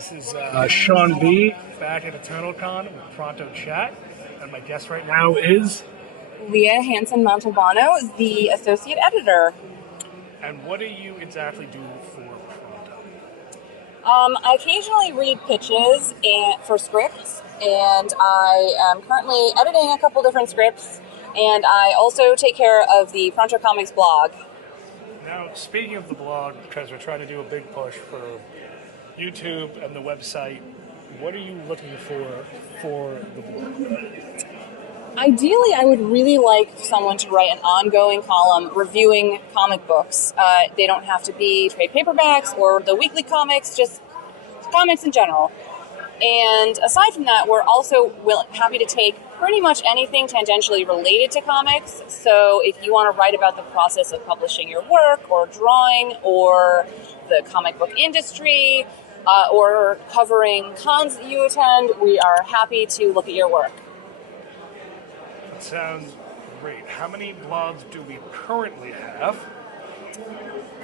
This is Sean B. back at EternalCon with Pronto Chat, and my guest right now is. Leah Hanson-Montalbano, the associate editor. And what do you exactly do for Pronto? I occasionally read pitches for scripts, and I am currently editing a couple different scripts, and I also take care of the Pronto Comics blog. Now, speaking of the blog, because we're trying to do a big push for YouTube and the website, what are you looking for the blog? Ideally, I would really like someone to write an ongoing column reviewing comic books. They don't have to be trade paperbacks or the weekly comics, just comics in general. And aside from that, we're also happy to take pretty much anything tangentially related to comics. So if you want to write about the process of publishing your work or drawing or the comic book industry or covering cons that you attend, we are happy to look at your work. That sounds great. How many blogs do we currently have?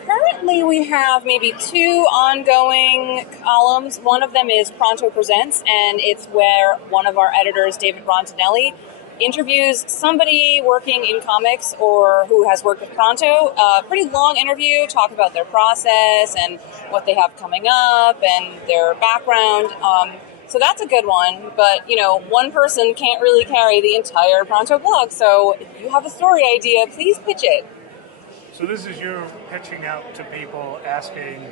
Currently, we have maybe 2 ongoing columns. One of them is Pronto Presents, and it's where one of our editors, David Rontinelli, interviews somebody working in comics or who has worked with Pronto. Pretty long interview, talk about their process and what they have coming up and their background. So that's a good one, but, one person can't really carry the entire Pronto blog, so if you have a story idea, please pitch it. So this is you pitching out to people asking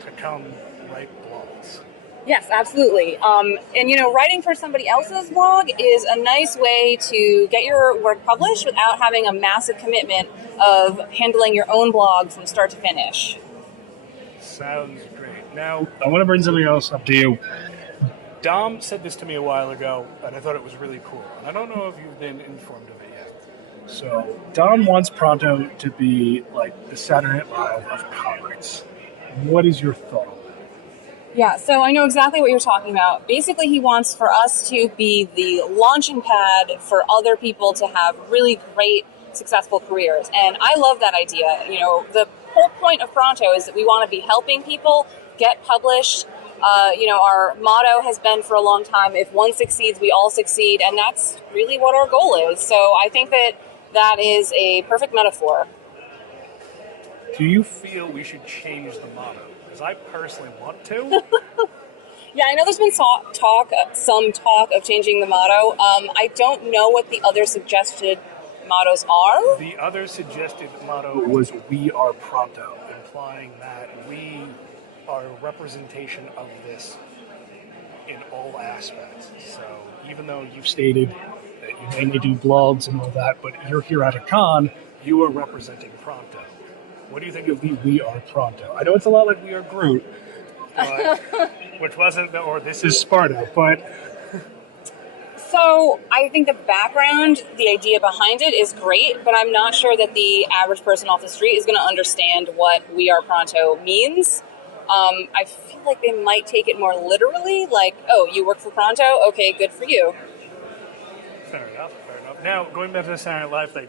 to come write blogs. Yes, absolutely. And writing for somebody else's blog is a nice way to get your work published without having a massive commitment of handling your own blog from start to finish. Sounds great. Now, I want to bring something else up to you. Dom said this to me a while ago, and I thought it was really cool. I don't know if you've been informed of it yet. So, Dom wants Pronto to be like the Saturday Night Live of comics. What is your thought on that? Yeah, so I know exactly what you're talking about. Basically, he wants for us to be the launching pad for other people to have really great, successful careers. And I love that idea. The whole point of Pronto is that we want to be helping people get published. Our motto has been for a long time, if one succeeds, we all succeed. And that's really what our goal is. So I think that is a perfect metaphor. Do you feel we should change the motto? Because I personally want to. Yeah, I know there's been some talk of changing the motto. I don't know what the other suggested mottos are. The other suggested motto was "We are Pronto," implying that we are a representation of this in all aspects. So even though you've stated that you mainly do blogs and all that, but you're here at a con, you are representing Pronto. What do you think of the "We Are Pronto"? I know it's a lot like "We Are Groot," but, which wasn't, or "This is Sparta," but... So I think the background, the idea behind it is great, but I'm not sure that the average person off the street is going to understand what "We Are Pronto" means. I feel like they might take it more literally, like, oh, you work for Pronto? Okay, good for you. Fair enough. Now, going back to the Saturday Night Live thing,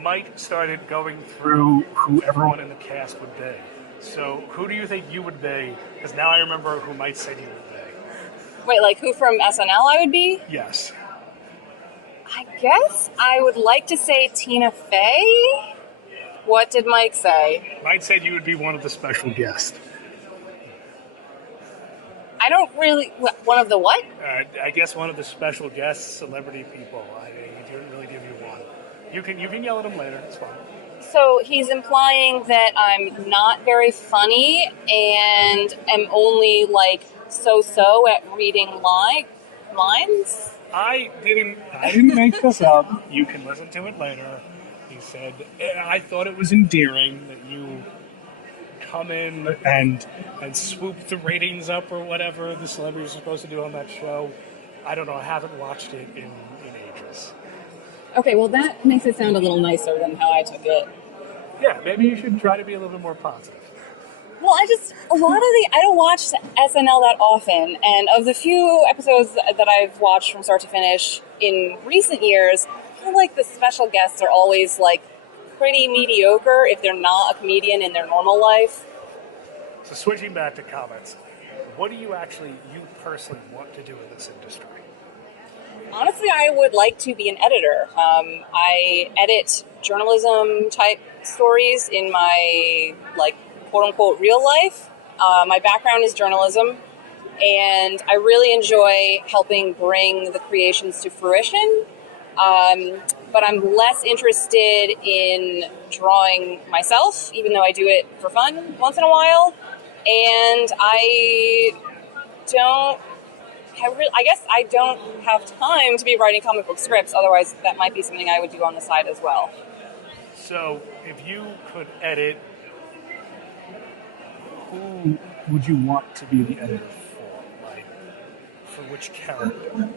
Mike started going through who everyone in the cast would be. So who do you think you would be? Because now I remember who Mike said you would be. Wait, like who from SNL I would be? Yes. I guess I would like to say Tina Fey. What did Mike say? Mike said you would be one of the special guests. I don't really... One of the what? I guess one of the special guest celebrity people. He didn't really give you one. You can yell at him later. It's fine. So he's implying that I'm not very funny and am only so-so at reading lines? I didn't make this up. You can listen to it later. He said, I thought it was endearing that you come in and swoop the ratings up or whatever the celebrities are supposed to do on that show. I don't know. I haven't watched it in ages. Okay, well, that makes it sound a little nicer than how I took it. Yeah, maybe you should try to be a little bit more positive. Well, I don't watch SNL that often, and of the few episodes that I've watched from start to finish in recent years, I feel like the special guests are always, pretty mediocre if they're not a comedian in their normal life. So switching back to comics, what do you personally want to do in this industry? Honestly, I would like to be an editor. I edit journalism type stories in my quote unquote real life. My background is journalism, and I really enjoy helping bring the creations to fruition. But I'm less interested in drawing myself, even though I do it for fun once in a while. And I guess I don't have time to be writing comic book scripts. Otherwise, that might be something I would do on the side as well. So, if you could edit, who would you want to be the editor for? Like, for which character?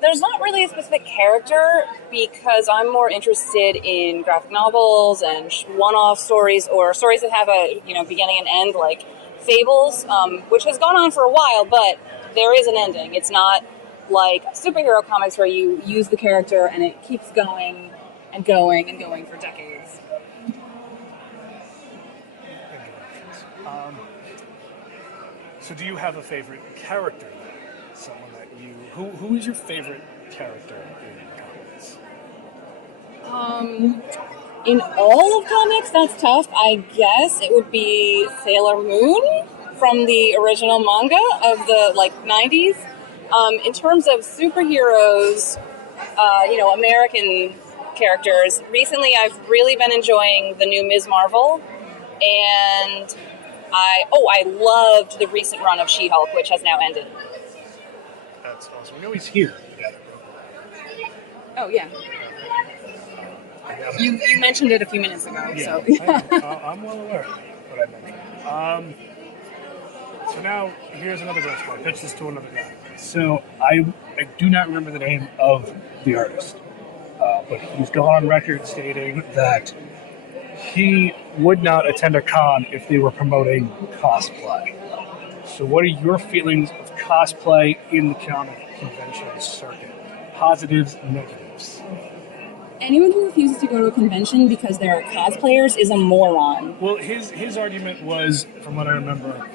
There's not really a specific character because I'm more interested in graphic novels and one-off stories or stories that have a beginning and end, like Fables, which has gone on for a while, but there is an ending. It's not like superhero comics where you use the character and it keeps going and going and going for decades. So do you have a favorite character then? Someone that you... Who is your favorite character in comics? In all of comics, that's tough. I guess it would be Sailor Moon from the original manga of the 90s. In terms of superheroes, American characters, recently I've really been enjoying the new Ms. Marvel, and I loved the recent run of She-Hulk, which has now ended. That's awesome. We know he's here. Oh, yeah. You mentioned it a few minutes ago. Yeah, So. I'm well aware of what I mentioned. So now, here's another question. I pitched this to another guy. So I do not remember the name of the artist, but he's gone on record stating that he would not attend a con if they were promoting cosplay. So what are your feelings of cosplay in the comic convention circuit? Positives, negatives? Anyone who refuses to go to a convention because they're cosplayers is a moron. Well, his argument was, from what I remember,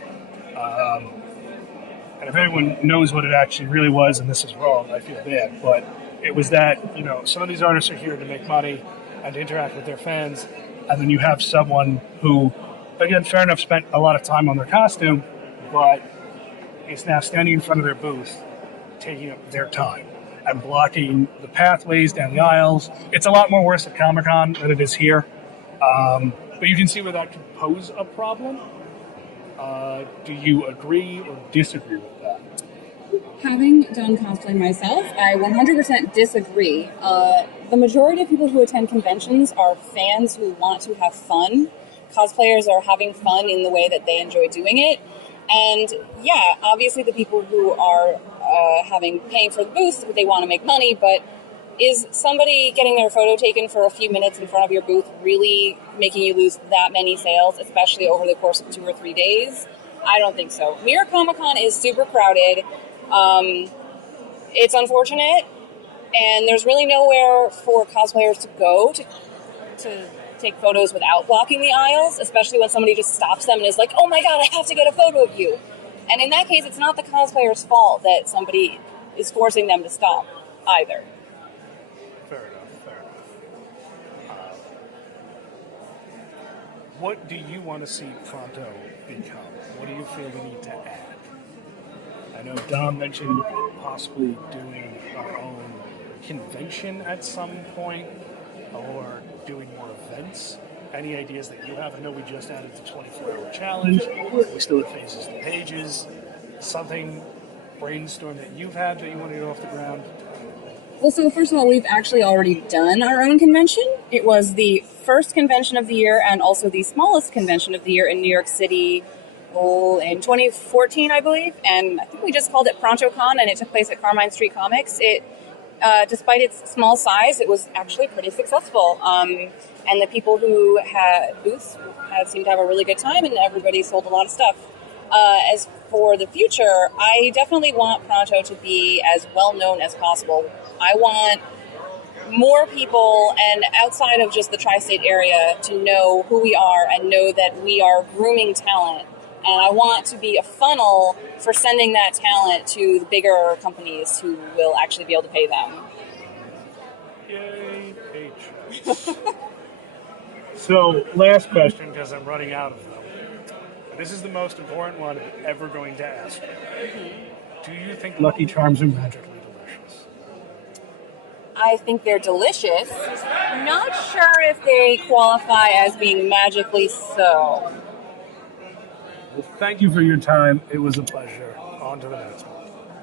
and if anyone knows what it actually really was, and this is wrong, I feel bad, but it was that, some of these artists are here to make money and to interact with their fans, and then you have someone who, again, fair enough, spent a lot of time on their costume, but is now standing in front of their booth, taking up their time and blocking the pathways down the aisles. It's a lot more worse at Comic-Con than it is here, but you can see where that could pose a problem. Do you agree or disagree with that? Having done cosplay myself, I 100% disagree. The majority of people who attend conventions are fans who want to have fun. Cosplayers are having fun in the way that they enjoy doing it. And yeah, obviously the people who are paying for the booth, they want to make money, but is somebody getting their photo taken for a few minutes in front of your booth really making you lose that many sales, especially over the course of 2 or 3 days? I don't think so. New York Comic Con is super crowded. It's unfortunate, and there's really nowhere for cosplayers to go to take photos without blocking the aisles, especially when somebody just stops them and is like, oh my god, I have to get a photo of you. And in that case, it's not the cosplayer's fault that somebody is forcing them to stop either. Fair enough. What do you want to see Pronto become? What do you feel we need to add? I know Dom mentioned possibly doing our own convention at some point, or doing more events. Any ideas that you have? I know we just added the 24-hour challenge. We still have Faces to Pages. Something brainstorm that you've had that you want to get off the ground? Well, so first of all, we've actually already done our own convention. It was the first convention of the year and also the smallest convention of the year in New York City in 2014, I believe. And I think we just called it ProntoCon, and it took place at Carmine Street Comics. Despite its small size, it was actually pretty successful. And the people who had booths seemed to have a really good time, and everybody sold a lot of stuff. As for the future, I definitely want Pronto to be as well known as possible. I want more people, and outside of just the tri-state area, to know who we are and know that we are grooming talent and I want to be a funnel for sending that talent to the bigger companies who will actually be able to pay them. Yay, paychecks. So, last question, because I'm running out of them. This is the most important one I'm ever going to ask you. Do you think Lucky Charms are magically delicious? I think they're delicious. Not sure if they qualify as being magically so. Well, thank you for your time. It was a pleasure. On to the next one.